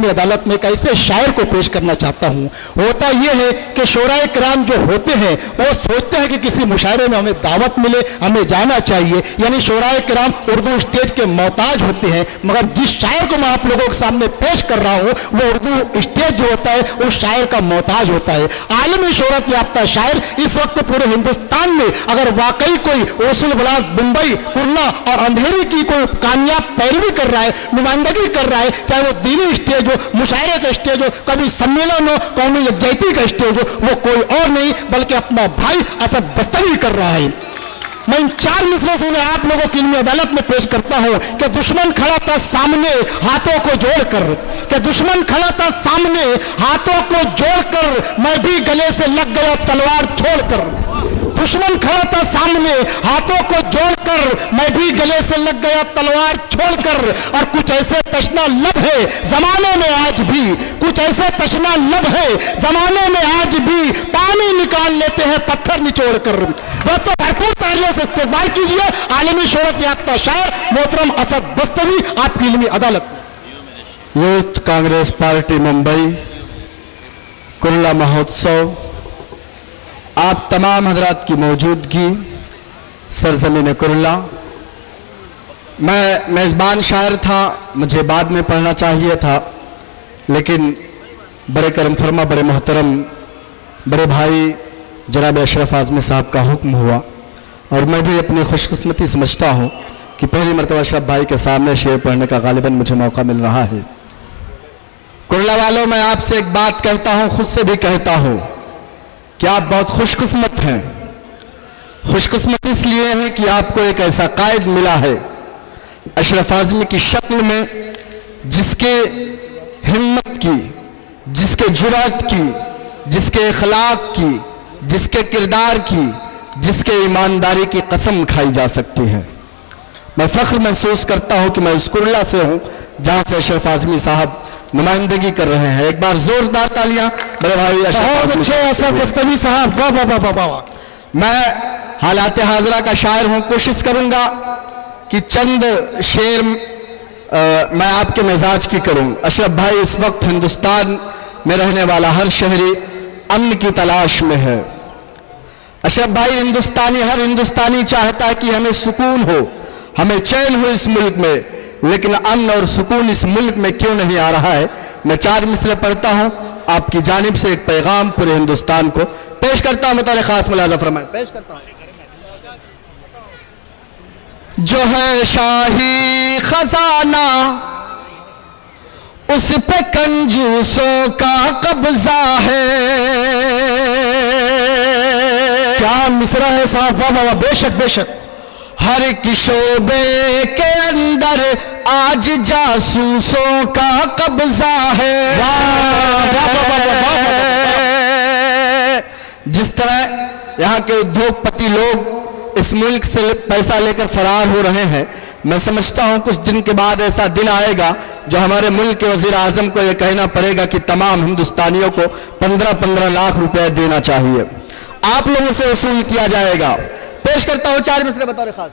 इल्मी अदालत में एक ऐसे शायर को पेश करना चाहता हूँ। होता यह है कि शोराए किराम जो होते हैं वो सोचते हैं कि किसी मुशायरे में हमें दावत मिले, हमें जाना चाहिए, यानी शोराए किराम उर्दू स्टेज के मोहताज होते हैं। मगर जिस शायर को मैं आप लोगों के सामने पेश कर रहा हूँ वो उर्दू स्टेज जो होता है उस शायर का मोहताज होता है। आलमी शोहरत याफ्ता शायर इस वक्त पूरे हिंदुस्तान में अगर वाकई कोई ओसल बलाद, मुंबई, कुर्ला और अंधेरी की कोई कामयाब पैरवी कर रहा है, नुमाइंदगी कर रहा है, चाहे वो दीनी स्टेज हो, मुशायरे का स्टेज हो, कभी सम्मेलन हो, कौमी यकजहती का स्टेज हो, वो कोई और नहीं बल्कि अपना भाई असद बस्तवी कर रहा है। मैं इन 4 मिसरों से मैं आप लोगों की इल्मी अदालत में पेश करता हूं कि दुश्मन खड़ा था सामने हाथों को जोड़कर, कि दुश्मन खड़ा था सामने हाथों को जोड़कर, मैं भी गले से लग गया तलवार छोड़कर। दुश्मन खड़ा था सामने हाथों को जोड़कर, मैं भी गले से लग गया तलवार छोड़कर। और कुछ ऐसे तशना लब है जमाने में आज भी, कुछ ऐसे तशना लब है जमाने में आज भी, पानी निकाल लेते हैं पत्थर निचोड़कर। दोस्तों भरपूर तालियों से इस्तेमाल कीजिए आलमी शोहरत याफ्ता शायर मोहतरम असद बस्तवी, आपकी इल्मी अदालत। यूथ कांग्रेस पार्टी मुंबई कुर्ला महोत्सव, आप तमाम हजरात की मौजूदगी सरजमीन कुर्ला। मैं मेज़बान शायर था, मुझे बाद में पढ़ना चाहिए था, लेकिन बड़े करम फरमा, बड़े मोहतरम बड़े भाई जनाब अशरफ आज़मी साहब का हुक्म हुआ और मैं भी अपनी खुशकिस्मती समझता हूँ कि पहली मरतबा अशरफ भाई के सामने शेर पढ़ने का गालिबन मुझे मौका मिल रहा है। कुर्ला वालों, मैं आपसे एक बात कहता हूँ, खुद से भी कहता हूँ कि आप बहुत खुशकिस्मत हैं। खुशकिस्मत इसलिए है कि आपको एक ऐसा कायद मिला है अशरफ आज़मी की शक्ल में, जिसके हिम्मत की, जिसके जुरात की, जिसके इखलाक की, जिसके किरदार की, जिसके ईमानदारी की कसम खाई जा सकती है। मैं फ़ख्र महसूस करता हूँ कि मैं उस कुर्ला से हूँ जहाँ से अशरफ आज़मी साहब नुमाइंदगी कर रहे हैं। एक बार जोरदार तालियां बड़े भाई बहुत अच्छे असद बस्तवी साहब, वाह वाह वाह वाह वाह। मैं हालात हाजरा का शायर हूँ, कोशिश करूँगा कि चंद शेर मैं आपके मिजाज की करूँ। अशरफ भाई, इस वक्त हिंदुस्तान में रहने वाला हर शहरी अमन की तलाश में है। अशरफ भाई, हर हिंदुस्तानी चाहता है कि हमें सुकून हो, हमें चैन हो इस मुल्क में, लेकिन अमन और सुकून इस मुल्क में क्यों नहीं आ रहा है। मैं 4 मिसरे पढ़ता हूं, आपकी जानिब से एक पैगाम पूरे हिंदुस्तान को पेश करता हूं। मतलब खास मुलाजा फरमाएं, पेश करता हूं। जो है शाही खजाना उस पे कंजूसों का कब्जा है। क्या मिसरा है साहब, वाह वाह वाह, बेशक बेशक। हर एक शोबे के अंदर आज जासूसों का कब्जा है। जिस तरह यहाँ के उद्योगपति लोग इस मुल्क से पैसा लेकर फरार हो रहे हैं, मैं समझता हूँ कुछ दिन के बाद ऐसा दिन आएगा जो हमारे मुल्क के वजीर आजम को यह कहना पड़ेगा कि तमाम हिंदुस्तानियों को 15-15 लाख रुपए देना चाहिए, आप लोगों से वसूल किया जाएगा। पेश करता हूँ 4 मिसरे बतौर खास।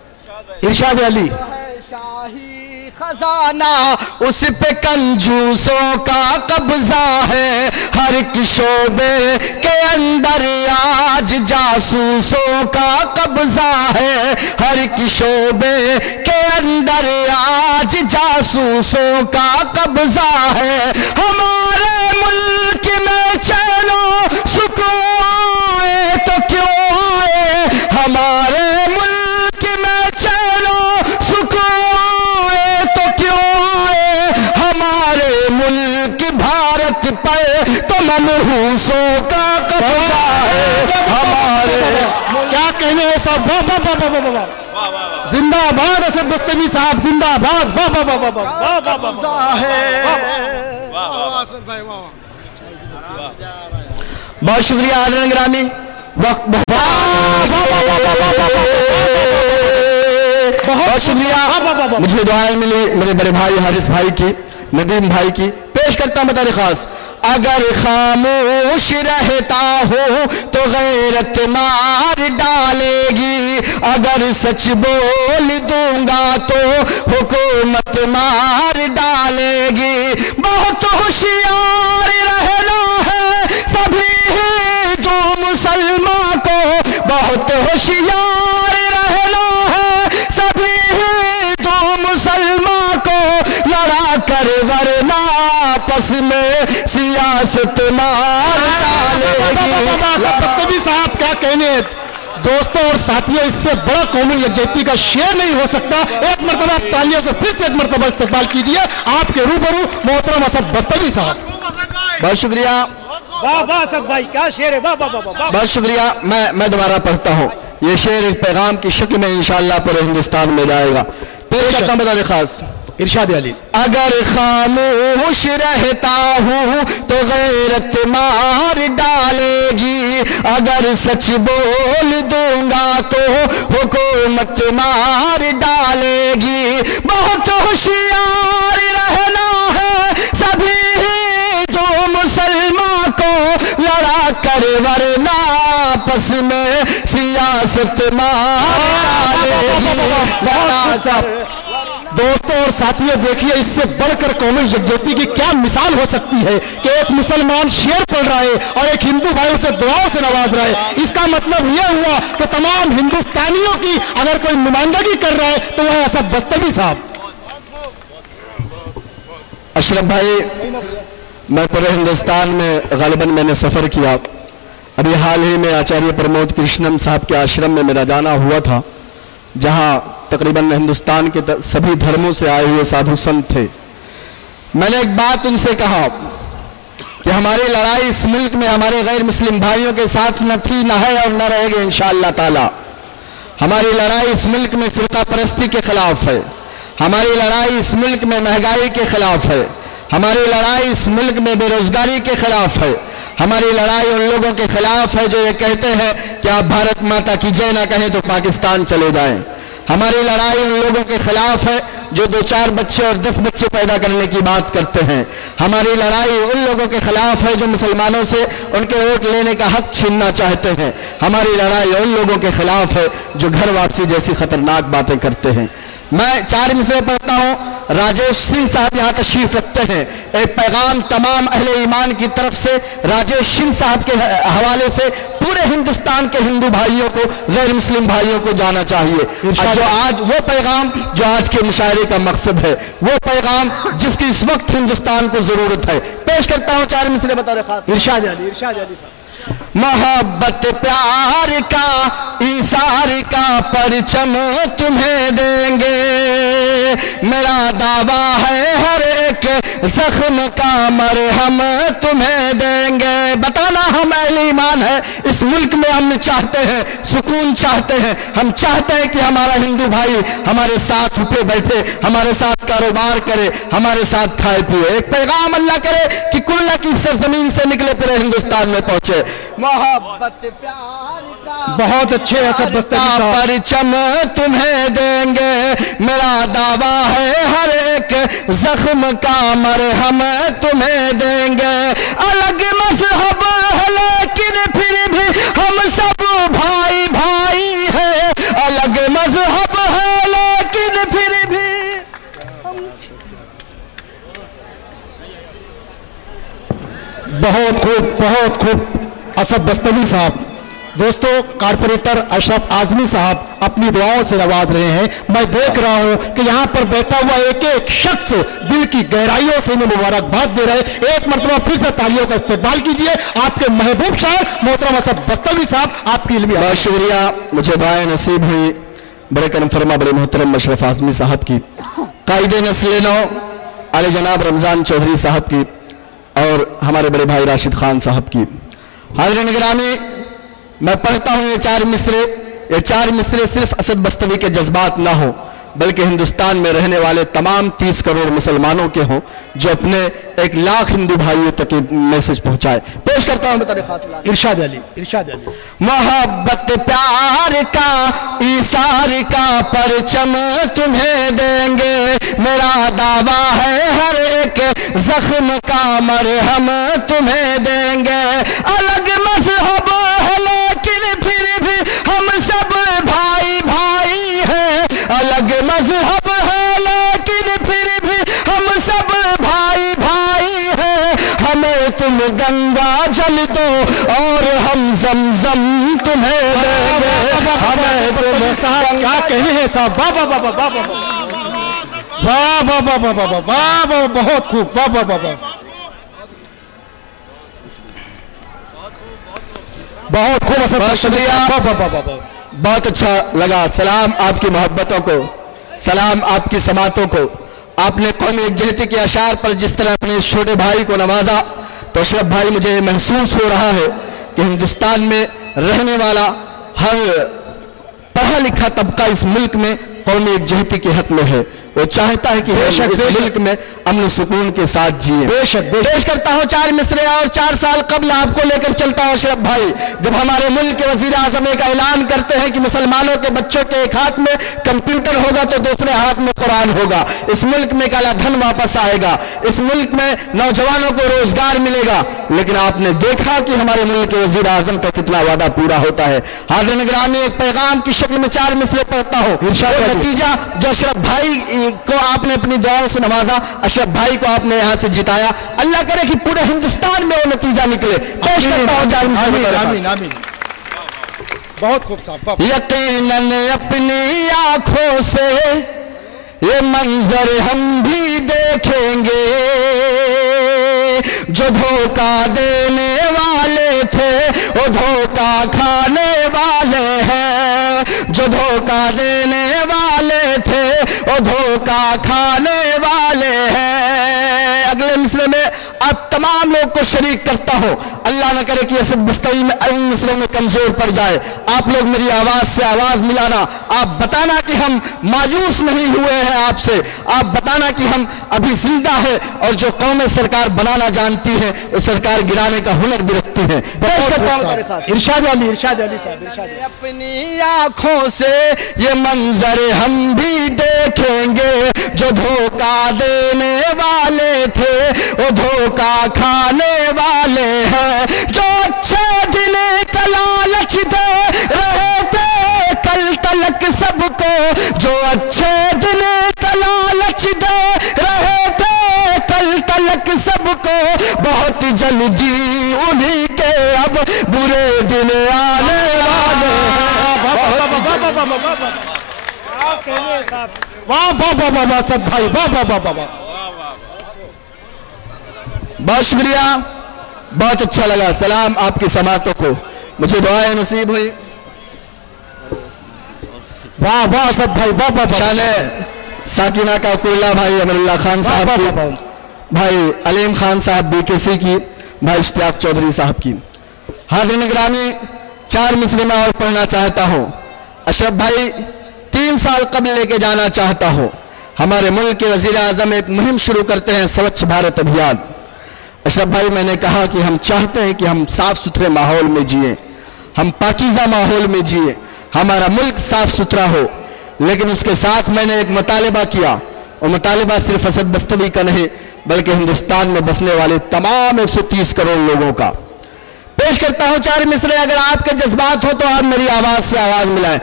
इरशाद अली। शाही खजाना उस पे कंजूसों का कब्जा है। हर एक शोबे के अंदर आज जासूसों का कब्जा है। हर एक शोबे के अंदर आज जासूसों का कब्जा है। हमारे मुल्क में चैनो सुकून आए तो क्यों आए, हमारे मुल्क में चैनो सुकून आए तो क्यों आए, हमारे मुल्क भारत पर तो मनहूसों का कब्जा है। हमारे क्या कहने हैं साहब, वाह वाह वाह वाह वाह, जिंदाबाद असद बस्तवी साहब, जिंदाबाद, वाह वाह वाह वाह वाह वाह वाह है। बहुत शुक्रिया आदरणीय ग्रामी, वक्त बहुत शुक्रिया। मुझे दुआएं मिली मेरे बड़े भाई हारिस भाई की, नदीम भाई की। पेश करता हूं बताने खास। अगर खामोश रहता हूं तो गैरत मार डालेगी, अगर सच बोल दूंगा तो हुकूमत मार डालेगी। बहुत होशियार रहना है सभी हिंदू मुसलमान को, बहुत होशियार रहना है सभी हिंदू मुसलमान को, लड़ा कर वरना आपस में सियासत मार डालेगी। साहब क्या कहने दोस्तों और साथियों, इससे बड़ा कौमी यकजहती का शेर नहीं हो सकता। एक मरतबा आप तालियों से फिर से एक मरतबा इस्तेमाल कीजिए आपके रूबरू मोहतरम असद बस्तवी साहब। बहुत शुक्रिया। वाह वाह असद भाई, क्या शेर है, वाह वाह वाह वाह। बहुत शुक्रिया। मैं दोबारा पढ़ता हूँ, ये शेर एक पैगाम की शक्ल में इंशाअल्लाह पूरे हिंदुस्तान में जाएगा। पेश करता हूं बताने खास। इरशाद अली। अगर खामोश रहता हूँ तो गैरत मार डालेगी, अगर सच बोल दूंगा तो हुकूमत मार डालेगी। बहुत होशियार रहना है सभी हिंदू मुसलमान को, लड़ा कर वरना आपस में सियासत मार डालेगी। दोस्तों और साथियों देखिए, इससे बढ़कर कौमी यकजहती की क्या मिसाल हो सकती है कि एक मुसलमान शेर पढ़ रहा है और एक हिंदू भाई उसे दुआओं से नवाज रहा है। इसका मतलब यह हुआ कि तमाम हिंदुस्तानियों की अगर कोई नुमाइंदगी कर रहा है तो वह असद बस्तवी साहब। अशरफ भाई, मैं पूरे हिंदुस्तान में गालिबन मैंने सफ़र किया। अभी हाल ही में आचार्य प्रमोद कृष्णन साहब के आश्रम में मेरा जाना हुआ था, जहाँ तकरीबन हिंदुस्तान के सभी धर्मों से आए हुए साधु संत थे। मैंने एक बात उनसे कहा कि हमारी लड़ाई इस मुल्क में हमारे गैर मुस्लिम भाइयों के साथ न थी, न है और न रहेगी इंशाअल्लाह ताला। हमारी लड़ाई इस मुल्क में फिरका परस्ती के खिलाफ है, हमारी लड़ाई इस मुल्क में महंगाई के खिलाफ है, हमारी लड़ाई इस मुल्क में बेरोजगारी के खिलाफ है, हमारी लड़ाई उन लोगों के खिलाफ है जो ये कहते हैं कि आप भारत माता की जय ना कहें तो पाकिस्तान चले जाएं। हमारी लड़ाई उन लोगों के खिलाफ है जो 2-4 बच्चे और 10 बच्चे पैदा करने की बात करते हैं। हमारी लड़ाई उन लोगों के खिलाफ है जो मुसलमानों से उनके वोट लेने का हक छीनना चाहते हैं। हमारी लड़ाई उन लोगों के खिलाफ है जो घर वापसी जैसी खतरनाक बातें करते हैं। मैं 4 मिसरे पढ़ता हूँ। राजेश सिंह साहब यहाँ तशरीफ रखते हैं। एक पैगाम तमाम अहले ईमान की तरफ से राजेश सिंह साहब के हवाले से पूरे हिंदुस्तान के हिंदू भाइयों को, गैर मुस्लिम भाइयों को जाना चाहिए। जो आज वो पैगाम जो आज के मुशायरे का मकसद है, वो पैगाम जिसकी इस वक्त हिंदुस्तान को जरूरत है। पेश करता हूँ 4 मिसरे बता रहे। इरशाद अली साहब। मोहब्बत प्यार का ईसार का परचम तुम्हें देंगे, मेरा दावा है हर एक जख्म का मरहम तुम्हें देंगे। बताना हम अहले ईमान है, इस मुल्क में हम चाहते हैं सुकून, चाहते हैं, हम चाहते हैं कि हमारा हिंदू भाई हमारे साथ उठे बैठे, हमारे साथ कारोबार करे, हमारे साथ खाए पिए। एक पैगाम अल्लाह करे कि कुल्ला की सरजमीन से निकले पूरे हिंदुस्तान में पहुंचे। मोहब्बत प्यार का बहुत अच्छे असद बस्तवी साहब। परचम तुम्हें देंगे, मेरा दावा है हर एक जख्म का मरहम तुम्हें देंगे। अलग मजहब है लेकिन फिर भी हम सब भाई भाई हैं, अलग मजहब है लेकिन फिर भी बहुत खूब असद बस्तवी साहब। दोस्तों, कारपोरेटर अशरफ आजमी साहब अपनी दुआओं से नवाज रहे हैं। मैं देख रहा हूं कि यहां पर बैठा हुआ एक एक शख्स दिल की गहराइयों से इन्हें मुबारकबाद दे रहे हैं। एक मरतबा फिर से तालियों का इस्तेमाल कीजिए आपके महबूब शायर मोहतरम असद बस्तवी साहब, आपकी इल्मी। बहुत शुक्रिया। मुझे दुआएं नसीब हुई बड़े करम फरमा बड़े मोहतरम अशरफ आजमी साहब की, कायदे नस्ल नौ आले जनाब रमज़ान चौधरी साहब की और हमारे बड़े भाई राशिद खान साहब की। हाज़िरीन गिरामी, मैं पढ़ता हूँ ये 4 मिसरे। ये 4 मिसरे सिर्फ असद बस्तवी के जज्बात ना हो बल्कि हिंदुस्तान में रहने वाले तमाम 30 करोड़ मुसलमानों के हों जो अपने 1 लाख हिंदू भाइयों तक मैसेज पहुंचाए। पेश करता हूं इरशाद अली। मोहब्बत प्यार का ईसार का परचम तुम्हें देंगे, मेरा दावा है हर एक जख्म का मरहम तुम्हें देंगे। अलग मजहब है लेकिन फिर भी हम सब भाई भाई हैं। अलग मजहब है लेकिन फिर भी हम सब भाई भाई हैं। हमें तुम गंगा जल दो और हम जमजम तुम्हें देंगे। हमें तुम साहब क्या कहने हैं साहब, वाह वाह वाह वाह वाह वाह वाह वाह वाह वाह वाह वाह, बहुत खूब, वाह वाह वाह वाह, बहुत खूब, बहुत शुक्रिया, वाह वाह वाह वाह, बहुत अच्छा लगा। सलाम आपकी मोहब्बतों को, सलाम आपकी समातों को। आपने कौमी यकजहती के अशार पर जिस तरह अपने छोटे भाई को नवाजा, तो अशरफ भाई मुझे महसूस हो रहा है कि हिंदुस्तान में रहने वाला हर पढ़ा लिखा तबका इस मुल्क में कौमी यकजहती के हक में है। वो चाहता है कि हम इस मुल्क में अमन सुकून के साथ जिए। पेश करता हूँ 4 मिसरे और 4 साल कबल आपको लेकर चलता हूँ अशरफ भाई, जब हमारे मुल्क के वजीर आजम का ऐलान करते हैं कि मुसलमानों के बच्चों के एक हाथ में कंप्यूटर होगा तो दूसरे हाथ में कुरान होगा। इस मुल्क में काला धन वापस आएगा, इस मुल्क में नौजवानों को रोजगार मिलेगा। लेकिन आपने देखा कि हमारे मुल्क के वजीर आजम का कितना वादा पूरा होता है। हाज़िर निगरानी, एक पैगाम की शक्ल में 4 मिसरे पढ़ता हूँ। नतीजा जो अशरफ भाई को आपने अपनी दुआओं से नवाजा, अशरफ भाई को आपने यहाँ से जिताया, अल्लाह करे कि पूरे हिंदुस्तान में वो नतीजा निकले। पेश करता हूँ 4 मिसरे। बहुत खूब साहब। यकीनन अपनी आंखों से ये मंजर हम भी देखेंगे, जो धोखा देने वाले थे वो धोखा खाने वाले हैं। जो धोखा देने वाले थे वो धोखा खाने वाले हैं। अगले मिसरे में आप तमाम लोग को शरीक करता हूं। अल्लाह न करे कि ये सब बस्तवी में इन मिसरों में कमजोर पड़ जाए। आप लोग मेरी आवाज से आवाज मिलाना, आप बताना कि हम मायूस नहीं हुए हैं आपसे, आप बताना कि हम अभी जिंदा है और जो कौमें सरकार बनाना जानती है वो सरकार गिराने का हुनर भी रखती है। इरशाद अली साहब, अपनी आंखों से ये मंजर हम भी देखेंगे, जो धोखा देने वाले थे वो धोखा खाने वाले हैं। जो अच्छे दिन का लालच दे रहे थे कल तलक सबको, जो अच्छे दिन का लालच दे रहे थे कल तलक सबको, बहुत जल्दी उन्हीं के अब बुरे दिन आने वाले हैं। वाह वाह वाह वाह वाह सद भाई, वाह वाह वाह वाह, बहुत शुक्रिया, बहुत अच्छा लगा। सलाम आपकी समातों को, मुझे दुआएं नसीब हुई। वाह वाह सद भाई, वाह वाह। शाने साकिना का कुल्ला भाई अमरुल्लाह खान साहब की, भाई अलीम खान साहब BKC की, भाई इश्तियाक चौधरी साहब की। हाज़िर निगरानी, 4 मिसरे में और पढ़ना चाहता हूँ। अशरफ भाई 3 साल कबल लेके जाना चाहता हूँ। हमारे मुल्क के वज़ीर आज़म एक मुहिम शुरू करते हैं, स्वच्छ भारत अभियान। अशरफ भाई, मैंने कहा कि हम चाहते हैं कि हम साफ सुथरे माहौल में जिए, हम पाकीज़ा माहौल में जिए, हमारा मुल्क साफ सुथरा हो। लेकिन उसके साथ मैंने एक मुतालिबा किया, और मुतालिबा सिर्फ असद बस्तवी का नहीं बल्कि हिंदुस्तान में बसने वाले तमाम 130 करोड़ लोगों का। पेश करता हूँ 4 मिसरे, अगर आपके जज्बात हो तो आप मेरी आवाज से आवाज मिलाएं।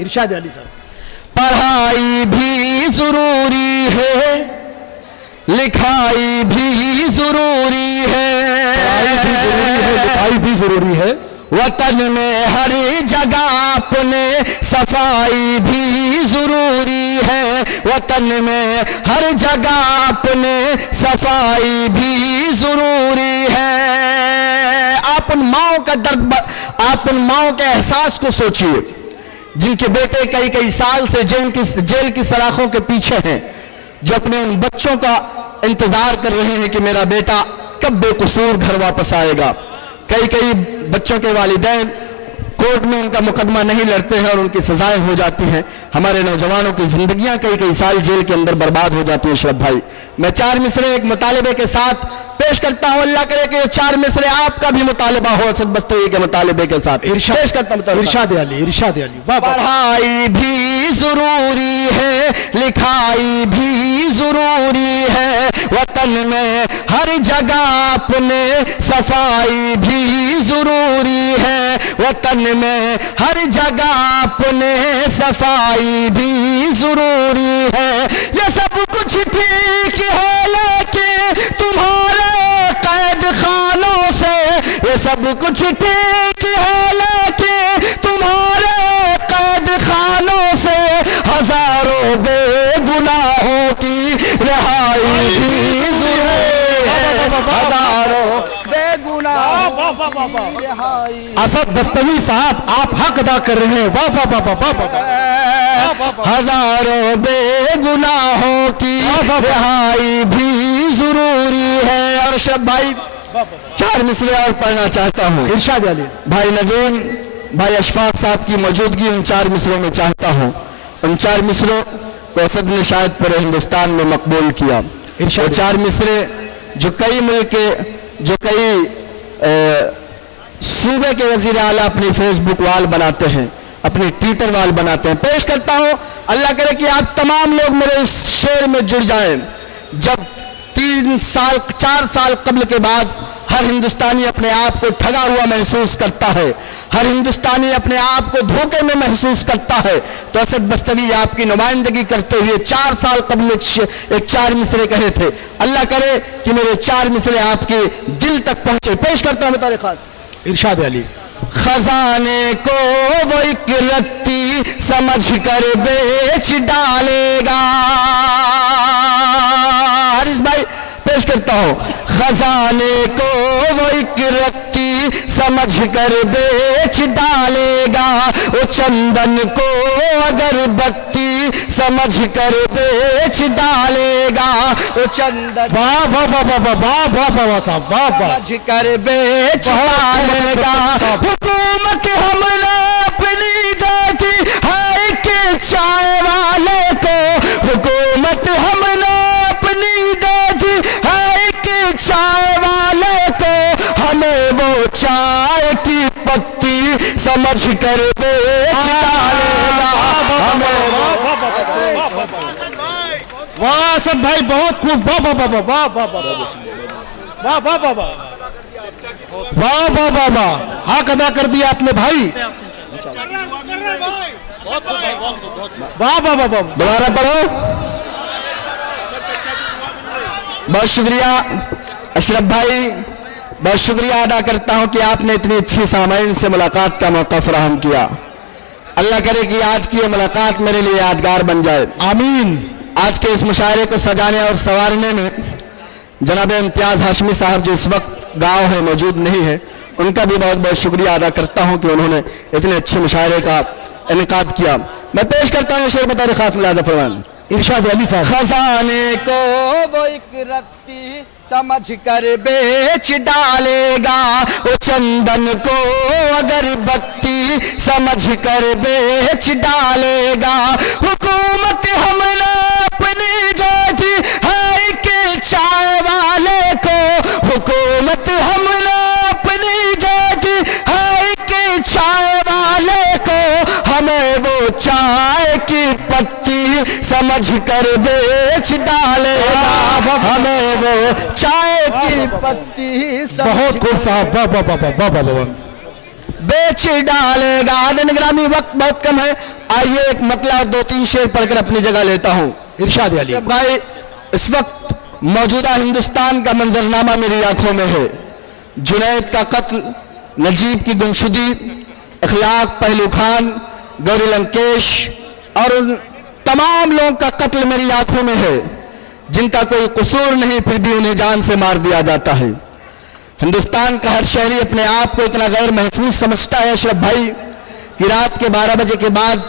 इरशाद अली साहब। पढ़ाई भी जरूरी है, लिखाई भी जरूरी है, लिखाई भी जरूरी है। वतन में हर जगह अपने सफाई भी जरूरी है, वतन में हर जगह अपने सफाई भी जरूरी है। आप उन माओं का दर्द, आप उन माओं के एहसास को सोचिए जिनके बेटे कई साल से जेल की सलाखों के पीछे हैं, जो अपने उन बच्चों का इंतजार कर रहे हैं कि मेरा बेटा कब बेकसूर घर वापस आएगा। कई बच्चों के वालिदैन कोर्ट में उनका मुकदमा नहीं लड़ते हैं और उनकी सजाएं हो जाती हैं। हमारे नौजवानों की जिंदगियां कई साल जेल के अंदर बर्बाद हो जाती हैं। अशरफ भाई, मैं 4 मिसरे एक मुतालिबे के साथ पेश करता हूं। अल्लाह करे कि ये 4 मिसरे आपका भी मुतालिबा हो असद बस्तवी के मुतालिबे के साथ। पेश करता हूं इरशाद अली। पढ़ाई भी जरूरी है, लिखाई भी जरूरी है, वतन में हर जगह अपने सफाई भी जरूरी है, वतन में हर जगह अपने सफाई भी जरूरी है। ये सब कुछ ठीक है लेकिन तुम्हारे कैद खानों से, ये सब कुछ ठीक है लेकिन तुम्हारे कैद खानों से हजारों बेगुनाहों की रिहाई भी जरूरी है, हजारों बेगुनाहों की रिहाई। असद दस्तवी साहब आप हक अदा कर रहे हैं, वाह वाह वाह वाह वाह। हजारों बेगुनाहों की रिहाई भी जरूरी है। और शब भाई 4 मिसरे और पढ़ना चाहता हूँ। इरशाद अली भाई नदीम, भाई अशफाक साहब की मौजूदगी उन 4 मिसरों में चाहता हूँ। उन 4 मिसरों को असद ने शायद पूरे हिंदुस्तान में मकबूल किया। वो 4 मिसरे जो कई मुल्क के, जो कई सूबे के वजीर आला अपनी फेसबुक वाल बनाते हैं, अपनी ट्विटर वाल बनाते हैं। पेश करता हूँ, अल्लाह करे कि आप तमाम लोग मेरे उस शेर में जुड़ जाएं। जब 3 साल 4 साल कब्ल के बाद हर हिंदुस्तानी अपने आप को ठगा हुआ महसूस करता है, हर हिंदुस्तानी अपने आप को धोखे में महसूस करता है, तो असद दस्तवी आपकी नुमाइंदगी करते हुए 4 साल कब्ल एक 4 मिसरे कहे थे। अल्लाह करे कि मेरे 4 मिसरे आपके दिल तक पहुंचे। पेश करता हूं तारीख खास। इरशाद अली खजाने को वो एक रत्ती समझ कर बेच डालेगा। हारिस भाई पेश करता हूँ। खजाने को वो एक रत्ती समझ कर बेच डालेगा, वो चंदन को अगरबत्ती समझ कर बेच डालेगा, वो चंदन वाह वाह वाह वाह वाह वाह वाह वाह वाह साहब वाह वाह। समझ कर बेच डालेगा। हुकूमत हमने अपनी देखी है कि चाय वाले को, हुकूमत हमने अपनी देखी है कि चाय वाले को, हमें वो चाय की पत्ती समझ कर बेच डालेगा। वाह सब भाई बहुत खूब, वाह वाह वाह वाह वाह वाह वाह वाह वाह वाह वाह वाह वाह वाह। हक अदा कर दिया आपने भाई, वाह वाह वाह वाह। दोबारा पढ़ो। बहुत शुक्रिया अशरफ भाई, बहुत शुक्रिया अदा करता हूं कि आपने इतनी अच्छी सामाइन से मुलाकात का मौका फराहम किया। अल्लाह करे कि आज की ये मुलाकात मेरे लिए यादगार बन जाए, आमीन। आज के इस मुशायरे को सजाने और संवारने में जनाब इम्तियाज हाशमी साहब जो इस वक्त गाँव है, मौजूद नहीं है, उनका भी बहुत बहुत शुक्रिया अदा करता हूं कि उन्होंने इतने अच्छे मुशायरे का इनेकाद किया। मैं पेश करता हूँ शेर बता खास मुलाज़ा फरमान। इरशाद अली साहब। खजाने को वो एक रत्ती समझ कर बेच डालेगा, वो चंदन को अगरबत्ती समझ कर बेच डालेगा। हुकूमत हमने अपनी देखी है कि चाय वाले को, हुकूमत हमने अपनी देखी है कि चाय वाले को, हमें वो चाय की पत्ती समझ कर बेच डालेगा, हमें वो चाय की पत्ती बहुत खूब साहब, वाह वाह वाह वाह वाह वाह। बेच डालेगा। निगरानी वक्त बहुत कम है, आइए एक मतला 2-3 शेर पढ़कर अपनी जगह लेता हूँ। इरशाद अली भाई इस वक्त मौजूदा हिंदुस्तान का मंजरनामा मेरी आंखों में है। जुनैद का कत्ल, नजीब की गुमशुदी, इखलाक पहलू खान, गौरी लंकेश और उन तमाम लोगों का कत्ल मेरी आंखों में है, जिनका कोई कसूर नहीं, फिर भी उन्हें जान से मार दिया जाता है। हिंदुस्तान का हर शहरी अपने आप को इतना गैर महफूज समझता है अशरफ भाई कि रात के 12 बजे के बाद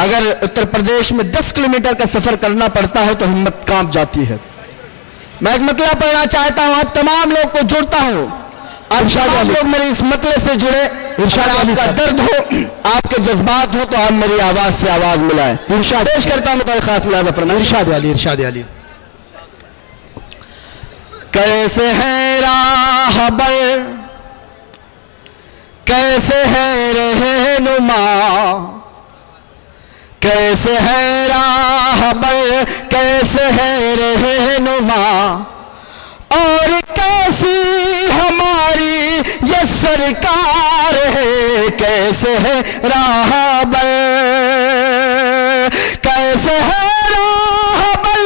अगर उत्तर प्रदेश में 10 किलोमीटर का सफर करना पड़ता है तो हिम्मत कांप जाती है। मैं एक मतला पढ़ना चाहता हूं, आप तमाम लोग को जोड़ता हूं, आप तमाम लोग मेरे इस मतले से जुड़े। आपका दर्द हो, आपके जज्बात हो, तो आप मेरी आवाज से आवाज मिलाएं। इरशाद पेश करता हूं कोई खास मुलाज़ा फरमाएं। इरशाद अली इरशाद अली। कैसे है राहबर, कैसे है रहनुमा, कैसे है राहबर, कैसे है रहनुमा, सरकार है, कैसे है राहबर, कैसे है राहबर,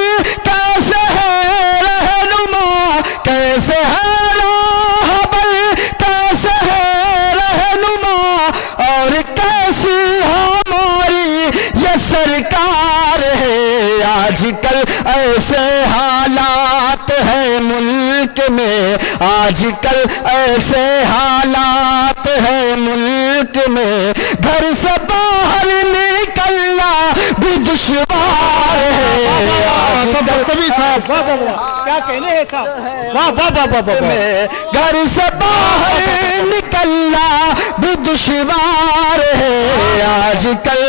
कैसे है रहनुमा, कैसे है राहबर, कैसे है रहनुमा, और कैसी हमारी ये सरकार है। आजकल ऐसे हालात है मुल्क में, आजकल ऐसे हालात है मुल्क में, घर से बाहर निकलना भी दुश्वार है। साहब वाह वाह वाह, क्या कहने हैं साहब, वाह वाह वाह वाह वाह। घर से बाहर निकलना भी दुश्वार है आजकल।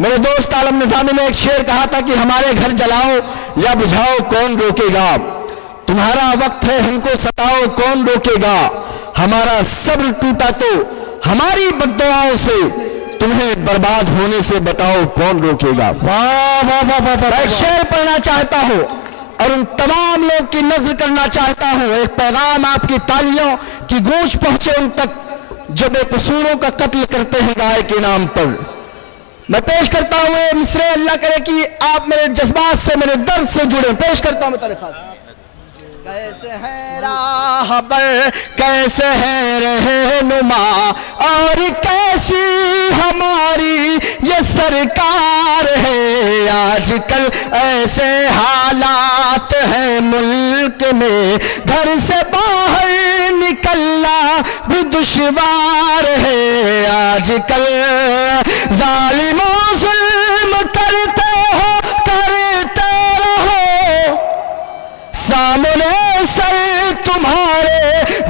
मेरे दोस्त आलम निज़ामी ने एक शेर कहा था कि हमारे घर जलाओ या बुझाओ कौन रोकेगा, तुम्हारा वक्त है हमको सताओ कौन रोकेगा, हमारा सब्र टूटा तो हमारी बद्दुआओं से, तुम्हें बर्बाद होने से बताओ कौन रोकेगा। वाह वाह वाह वाह वाह। एक शेर पढ़ना चाहता हूं और उन तमाम लोग की नज़र करना चाहता हूं, एक पैगाम आपकी तालियों की गूंज पहुंचे उन तक जो बेकसूरों का कत्ल करते हैं गाय के नाम पर। मैं पेश करता हूं मिसरे, अल्लाह करे कि आप मेरे जज्बात से, मेरे दर्द से जुड़े। पेश करता हूं मेरे खास। कैसे है राहबर, कैसे है रहनुमा, और कैसी हमारी ये सरकार है। आजकल ऐसे हालात है मुल्क में, घर से बाहर निकलना भी दुश्वार है। आजकल जालिमों जुल्म करते हो, करते रहो, सामने सर तुम्हारे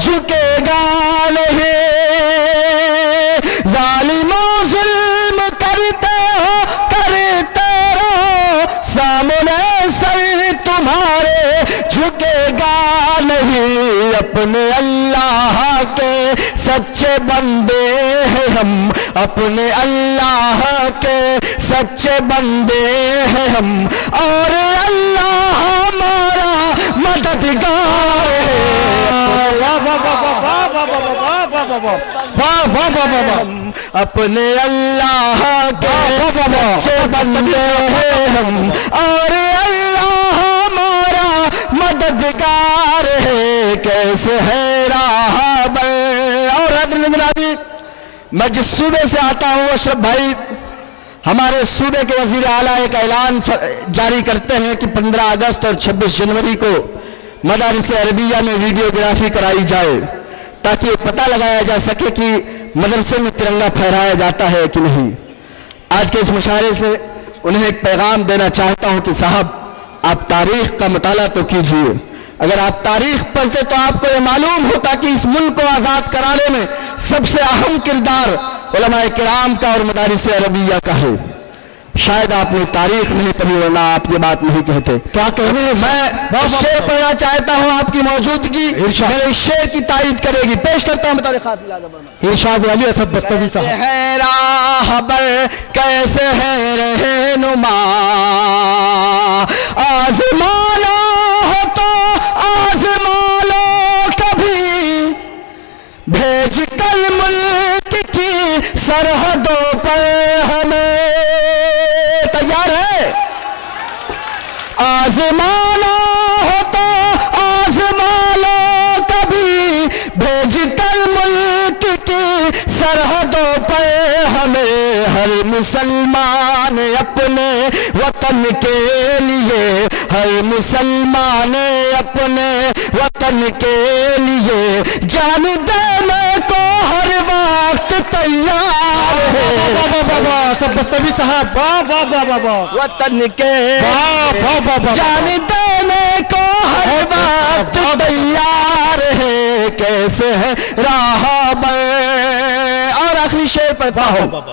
झुकेगा नहीं। जालिमों जुल्म करते हो, करते रहो, सामने सर तुम्हारे झुकेगा नहीं। अपने अल्लाह के सच्चे बंदे हैं हम, अपने अल्लाह के सच्चे बंदे हैं हम, और अल्लाह हमारा मददगार है। वाह वाह वाह वाह वाह वाह वाह वाह वाह वाह वाह वाह वाह। हम अपने अल्लाह के सच्चे बंदे हैं हम, और अल्लाह हमारा मददगार है। कैसे है राहबर। और हज़रत मैं जिस सूबे से आता हूँ अशरफ भाई, हमारे सूबे के वजीर आला एक ऐलान जारी करते हैं कि 15 अगस्त और 26 जनवरी को मदारिस अरबिया में वीडियोग्राफी कराई जाए, ताकि पता लगाया जा सके कि मदरसे में तिरंगा फहराया जाता है कि नहीं। आज के इस मुशायरे से उन्हें एक पैगाम देना चाहता हूं कि साहब, आप तारीख का मुताला तो कीजिए। अगर आप तारीख पढ़ते तो आपको ये मालूम होता कि इस मुल्क को आज़ाद कराने में सबसे अहम किरदार उलमाए किराम का और मदारिस अरबिया का है। शायद आपने तारीख नहीं पढ़ी, वरना आप ये बात नहीं कहते। क्या कह रहे हैं? मैं शेर पढ़ना चाहता हूँ, आपकी मौजूदगी मेरे शेर की तारीफ करेगी। पेश करता हूँ इरशाद अली असद बस्तवी साहब। है राहबर, कैसे है रहनुमा, आज़माना हो तो आज़मा लो कभी, भेज कर मुल्क की सरहदों पर हमें। तैयार है? आज़माना हो तो आज़मा लो कभी, भेज कर मुल्क की सरहदों पर हमें। हर मुसलमान अपने वतन के लिए, हर मुसलमान अपने वतन के लिए जान देने को हर वक्त तैयार है। सब बस्तवी साहब, वाह वाह वाह वाह वाह। वतन के वाह वाह वाह। जान देने को हर वक्त तैयार है। कैसे है राहबर। और आखिरी शेर पढ़ता हूँ,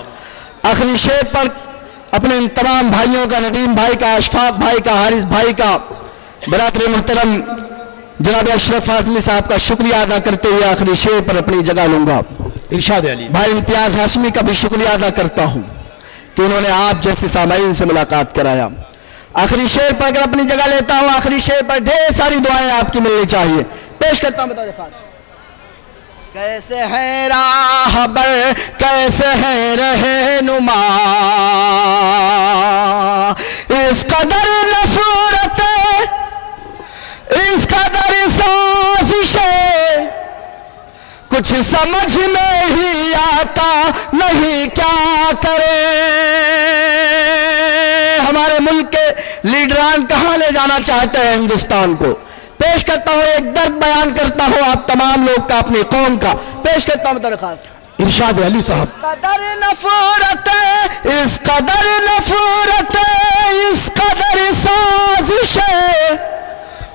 आखिरी शेर पर अपने इन तमाम भाइयों का, नदीम भाई का, अशफाक भाई का, हारिस भाई का, बरादर मोहतरम जनाब अशरफ आज़मी साहब का शुक्रिया अदा करते हुए आखिरी शेर पर अपनी जगह लूंगा। इरशाद अली भाई इम्तियाज़ हाशमी का भी शुक्रिया अदा करता हूँ कि उन्होंने आप जैसे सामाईन से मुलाकात कराया। आखिरी शेर पर अगर अपनी जगह लेता हूँ, आखिरी शेर पर ढेर सारी दुआएं आपकी मिलनी चाहिए। पेश करता हूं, बताओ खास। कैसे है राहबर, कैसे है रहनुमा, इस कदर नफरत, इस कदर साजिशें, कुछ समझ में ही आता नहीं क्या करे। हमारे मुल्क के लीडरान कहां ले जाना चाहते हैं हिंदुस्तान को। पेश करता हूं, एक दर्द बयान करता हूं आप तमाम लोग का, अपनी कौम का। पेश करता हूं दरखास्त। इरशाद अली साहब। कदर नफरत, इस कदर नफरत, इस कदर साजिश,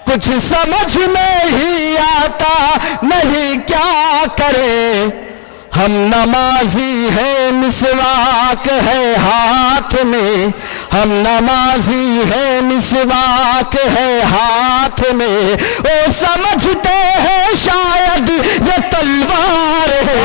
कुछ समझ में ही आता नहीं क्या करे। हम नमाजी है, मिसवाक है हाथ में, हम नमाजी है, मिसवाक है हाथ में, वो समझते हैं शायद ये तलवार है।